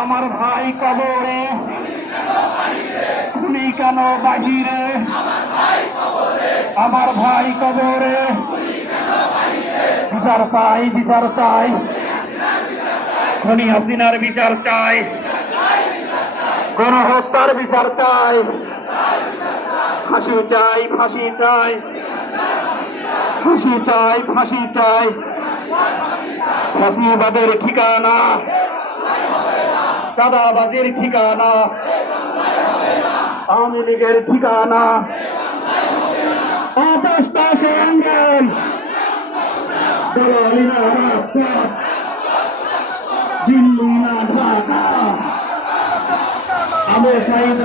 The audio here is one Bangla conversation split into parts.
আমার ভাই কবরে, খুনি কেন বাহিরে? আমার ভাই কবরে, বিচার চাই, বিচার চাই, খুনি হাসিনার বিচার চাই, গণহত্যার বিচার চাই, ফাঁসি চাই, ফাঁসি চাই, ফাঁসি চাই, ফাঁসি চাই। ফাঁসিবাদের ঠিকানা, চাঁদাবাজের ঠিকানা, আওয়ামী লীগের ঠিকানা, অবস্থা সংগ্রাম, দলীয় রাজপথ, দিল্লি না ঢাকা, আবু সাইদ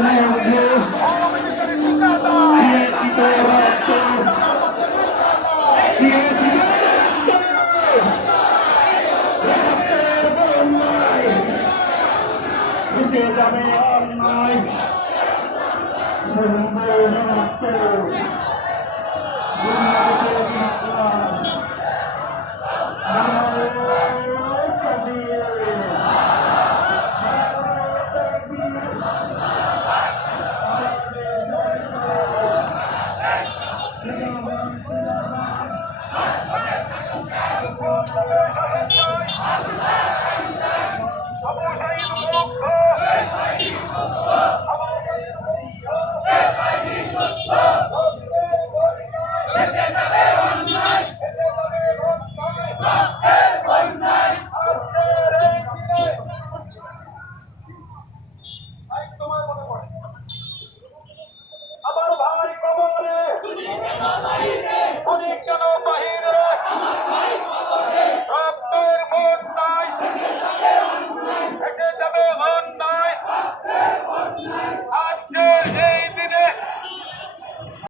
যাবে